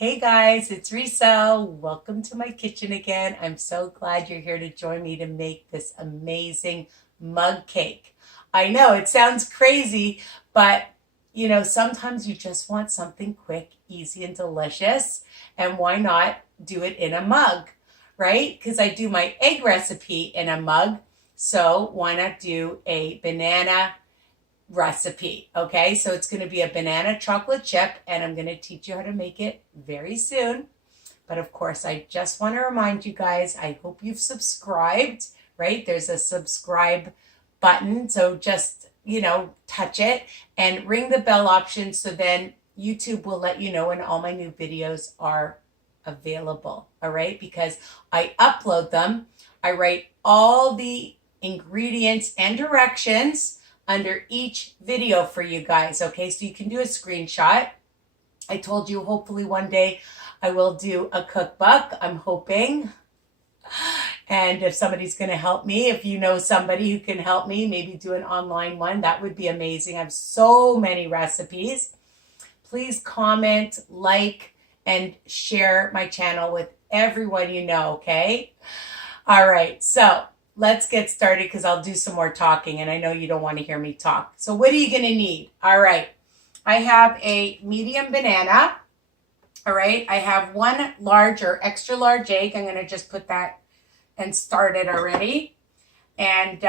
Hey guys, it's Risa. Welcome to my kitchen again. I'm so glad you're here to join me to make this amazing mug cake. I know it sounds crazy, but sometimes you just want something quick, easy, and delicious. And why not do it in a mug, right? Because I do my egg recipe in a mug. So why not do a banana recipe? Okay, so it's going to be a banana chocolate chip, and I'm going to teach you how to make it very soon. But of course, I just want to remind you guys, I hope you've subscribed, right? There's a subscribe button, so just touch it and ring the bell option, so then YouTube will let you know when all my new videos are available. All right, because I upload them, I write all the ingredients and directions under each video for you guys. Okay, so you can do a screenshot. I told you hopefully one day I will do a cookbook. I'm hoping. And if somebody's going to help me, if you know somebody who can help me, maybe do an online one, that would be amazing. I have so many recipes. Please comment, like, and share my channel with everyone you know, okay? All right, so let's get started because I'll do some more talking and I know you don't want to hear me talk. So what are you going to need? All right, I have a medium banana. All right, I have one large or extra large egg. I'm going to just put that and start it already. And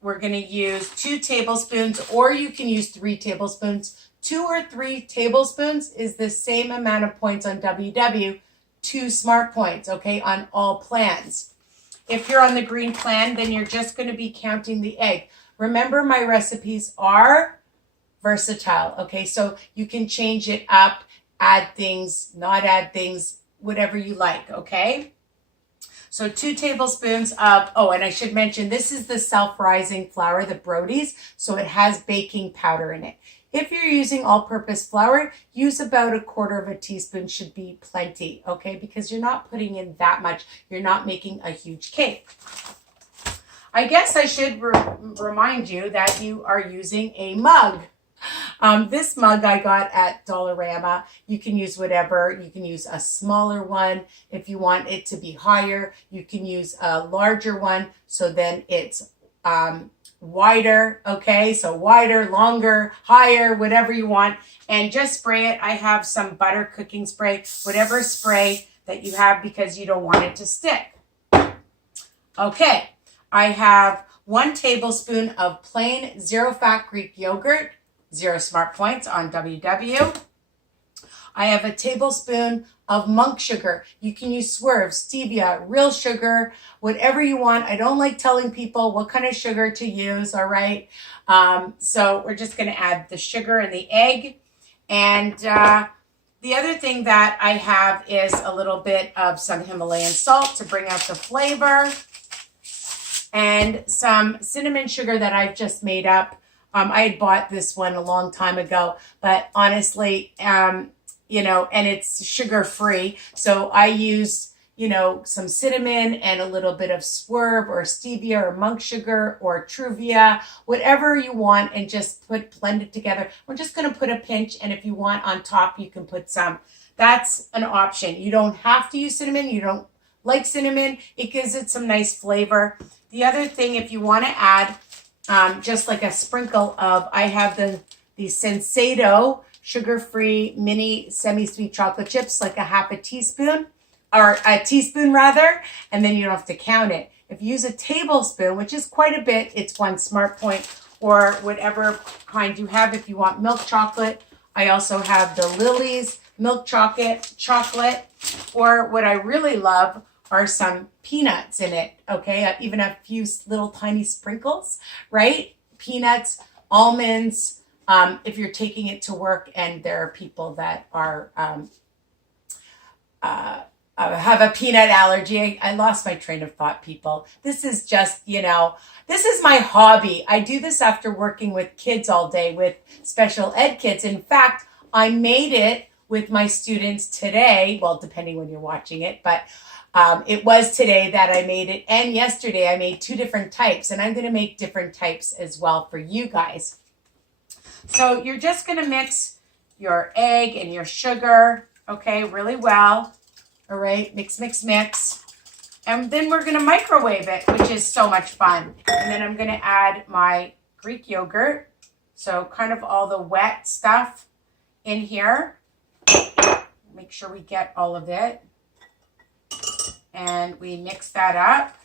we're going to use 2 tablespoons, or you can use 3 tablespoons. 2 or 3 tablespoons is the same amount of points on WW, 2 smart points, okay, on all plans. If you're on the green plan, then you're just going to be counting the egg. Remember, my recipes are versatile, okay? So you can change it up, add things, not add things, whatever you like, okay? So 2 tablespoons of, oh, and I should mention, this is the self-rising flour, the Brody's, so it has baking powder in it. If you're using all-purpose flour, use about 1/4 teaspoon should be plenty, okay? Because you're not putting in that much. You're not making a huge cake. I guess I should remind you that you are using a mug. This mug I got at Dollarama. You can use whatever. You can use a smaller one. If you want it to be higher, you can use a larger one. So then it's wider, okay? So wider, longer, higher, whatever you want. And just spray it. I have some butter cooking spray, whatever spray that you have, because you don't want it to stick. Okay, I have 1 tablespoon of plain zero-fat Greek yogurt, 0 smart points on WW. I have a tablespoon of monk sugar. You can use Swerve, stevia, real sugar, whatever you want. I don't like telling people what kind of sugar to use, all right? So we're just going to add the sugar and the egg. And the other thing that I have is a little bit of some Himalayan salt to bring out the flavor, and some cinnamon sugar that I've just made up. I had bought this one a long time ago, but honestly, and it's sugar-free. So I used, some cinnamon and a little bit of Swerve or stevia or monk sugar or Truvia, whatever you want, and just blend it together. We're just going to put a pinch, and if you want on top, you can put some. That's an option. You don't have to use cinnamon. You don't like cinnamon. It gives it some nice flavor. The other thing, if you want to add just like a sprinkle of, I have the Sensado sugar-free mini semi-sweet chocolate chips, like a 1/2 teaspoon, or a teaspoon rather, and then you don't have to count it. If you use a tablespoon, which is quite a bit, it's 1 smart point, or whatever kind you have. If you want milk chocolate, I also have the Lily's milk chocolate, or what I really love are some peanuts in it, okay? Even a few little tiny sprinkles, right? Peanuts, almonds, if you're taking it to work, and there are people that are have a peanut allergy. I lost my train of thought, people. This is just, this is my hobby. I do this after working with kids all day, with special ed kids. In fact, I made it with my students today, well, depending when you're watching it, but it was today that I made it, and yesterday I made 2 different types, and I'm going to make different types as well for you guys. So you're just going to mix your egg and your sugar okay, really well. All right, mix, mix, mix. And then we're going to microwave it, which is so much fun. And then I'm going to add my Greek yogurt. So kind of all the wet stuff in here. Make sure we get all of it. And we mix that up.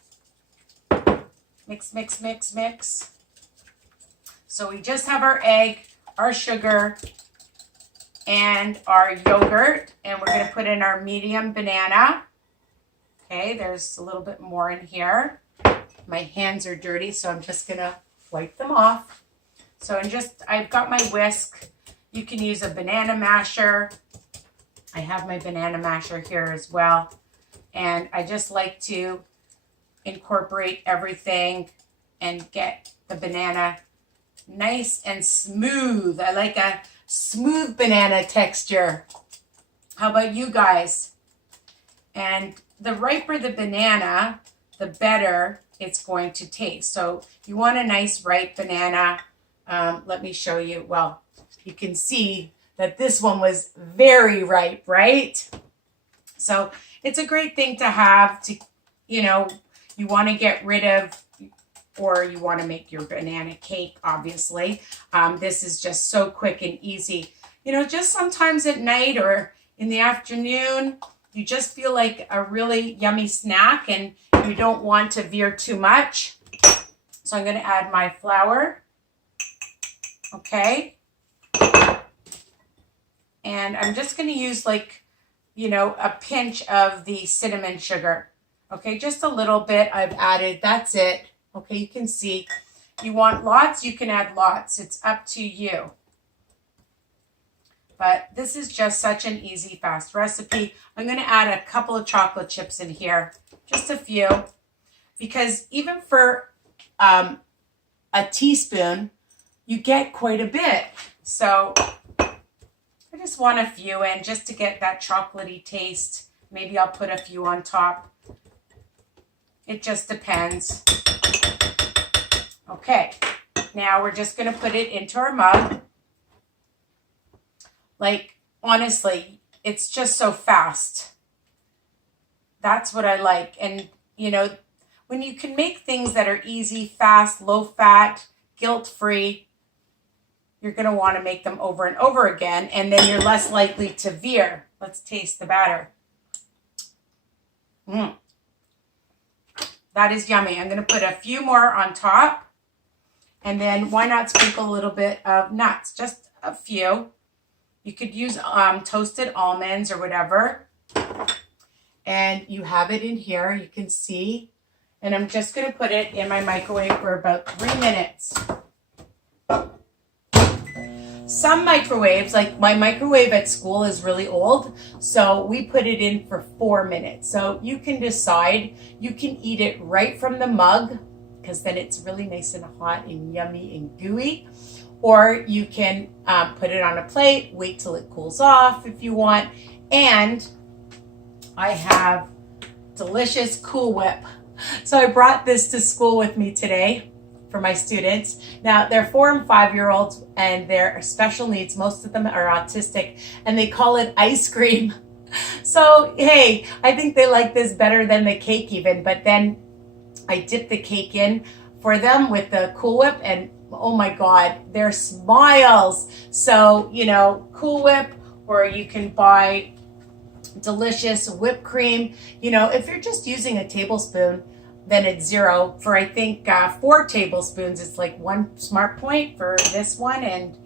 Mix, mix, mix, mix. So we just have our egg, our sugar, and our yogurt. And we're going to put in our medium banana. Okay, there's a little bit more in here. My hands are dirty, so I'm just going to wipe them off. So I've got my whisk. You can use a banana masher. I have my banana masher here as well. And I just like to incorporate everything and get the banana nice and smooth. I like a smooth banana texture. How about you guys? And the riper the banana, the better it's going to taste. So you want a nice ripe banana. Let me show you. Well, you can see that this one was very ripe, right? So it's a great thing to have to, you want to get rid of, or you want to make your banana cake, obviously. This is just so quick and easy. Just sometimes at night or in the afternoon, you just feel like a really yummy snack and you don't want to veer too much. So I'm going to add my flour. Okay. And I'm just going to use a pinch of the cinnamon sugar. Okay, just a little bit I've added. That's it. Okay, you can see. You want lots, you can add lots. It's up to you. But this is just such an easy, fast recipe. I'm going to add a couple of chocolate chips in here. Just a few. Because even for a teaspoon, you get quite a bit. So I just want a few in just to get that chocolatey taste. Maybe I'll put a few on top. It just depends. Okay, now we're just going to put it into our mug. Honestly, it's just so fast. That's what I like. And, when you can make things that are easy, fast, low fat, guilt-free, you're going to want to make them over and over again, and then you're less likely to veer. Let's taste the batter. That is yummy. I'm going to put a few more on top, and then why not sprinkle a little bit of nuts? Just a few. You could use toasted almonds or whatever, and you have it in here. You can see, and I'm just going to put it in my microwave for about 3 minutes. Some microwaves, like my microwave at school is really old, so we put it in for 4 minutes. So you can decide. You can eat it right from the mug, because then it's really nice and hot and yummy and gooey. Or you can put it on a plate, wait till it cools off if you want. And I have delicious Cool Whip. So I brought this to school with me today for my students. Now, they're 4 and 5-year-olds, and they're special needs. Most of them are autistic, and they call it ice cream. So, hey, I think they like this better than the cake even. But then I dip the cake in for them with the Cool Whip, and oh my God, they're smiles. So, Cool Whip, or you can buy delicious whipped cream. If you're just using a tablespoon, then it's 0. For I think 4 tablespoons, it's like 1 smart point for this one, and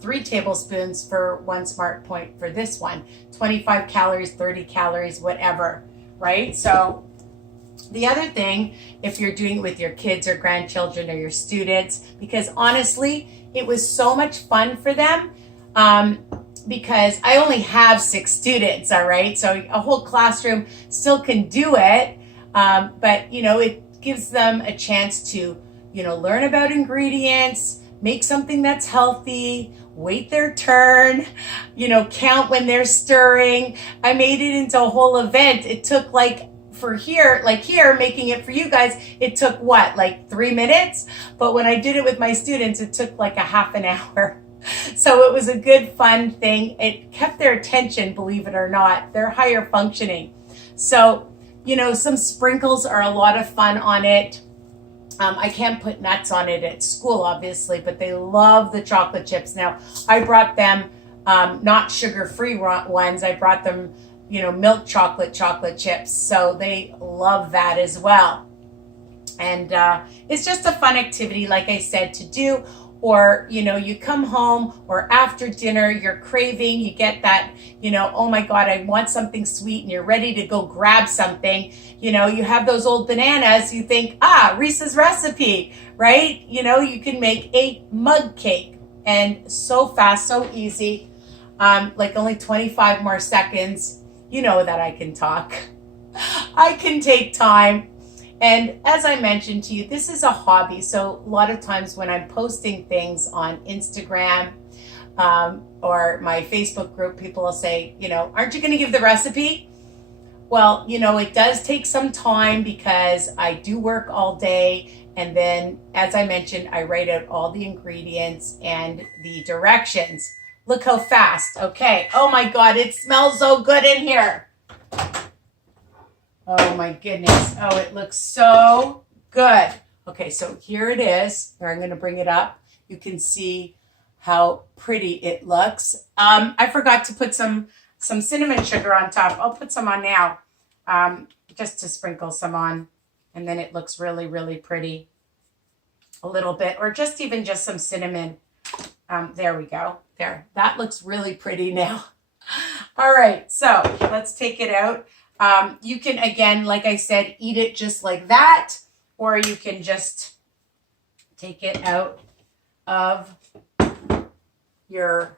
3 tablespoons for 1 smart point for this one. 25 calories, 30 calories, whatever, right? So the other thing, if you're doing it with your kids or grandchildren or your students, because honestly, it was so much fun for them, because I only have 6 students, all right? So a whole classroom still can do it. But, it gives them a chance to, learn about ingredients, make something that's healthy, wait their turn, count when they're stirring. I made it into a whole event. It took here, making it for you guys, it took 3 minutes? But when I did it with my students, it took like a half an hour. So it was a good, fun thing. It kept their attention, believe it or not. They're higher functioning. So, some sprinkles are a lot of fun on it. I can't put nuts on it at school, obviously, but they love the chocolate chips. Now, I brought them not sugar-free ones. I brought them, milk chocolate chips. So they love that as well. And it's just a fun activity, like I said, to do. Or, you come home or after dinner, you're craving, you get that, oh my God, I want something sweet, and you're ready to go grab something. You have those old bananas, you think, Risa's recipe, right? You can make a mug cake, and so fast, so easy. Like only 25 more seconds. You know that I can talk. I can take time. And as I mentioned to you, this is a hobby. So a lot of times when I'm posting things on Instagram or my Facebook group, people will say, aren't you going to give the recipe? Well, it does take some time because I do work all day. And then, as I mentioned, I write out all the ingredients and the directions. Look how fast. Okay. Oh my God, it smells so good in here. Oh my goodness. Oh, it looks so good. Okay, so here it is. Here, I'm going to bring it up. You can see how pretty it looks. I forgot to put some cinnamon sugar on top. I'll put some on now, just to sprinkle some on. And then it looks really, really pretty. A little bit, or just even just some cinnamon. There we go. There. That looks really pretty now. All right, so let's take it out. You can, again, like I said, eat it just like that, or you can just take it out of your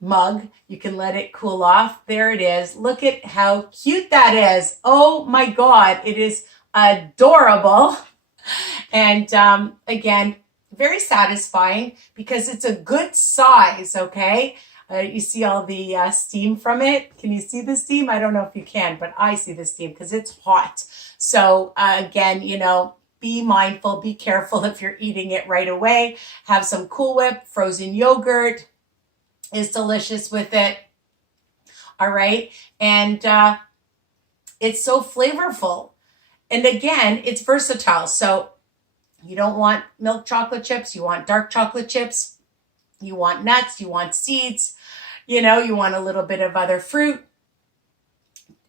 mug. You can let it cool off. There it is. Look at how cute that is. Oh my God, it is adorable. And again, very satisfying because it's a good size, okay? You see all the steam from it. Can you see the steam? I don't know if you can, but I see the steam because it's hot. So again, be mindful, be careful if you're eating it right away. Have some Cool Whip. Frozen yogurt is delicious with it. All right. And it's so flavorful. And again, it's versatile. So you don't want milk chocolate chips. You want dark chocolate chips. You want nuts, you want seeds, you want a little bit of other fruit.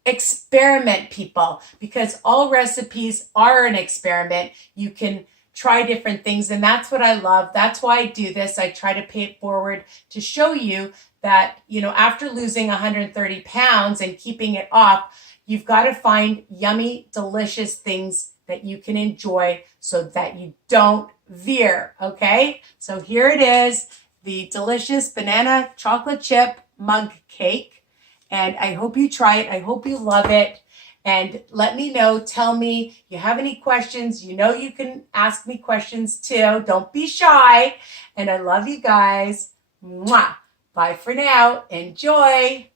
Experiment, people, because all recipes are an experiment. You can try different things, and that's what I love. That's why I do this. I try to pay it forward to show you that, after losing 130 pounds and keeping it off, you've got to find yummy, delicious things that you can enjoy so that you don't veer, okay? So here it is. The delicious banana chocolate chip mug cake. And I hope you try it. I hope you love it. And let me know. Tell me if you have any questions. You can ask me questions too. Don't be shy. And I love you guys. Mwah. Bye for now. Enjoy.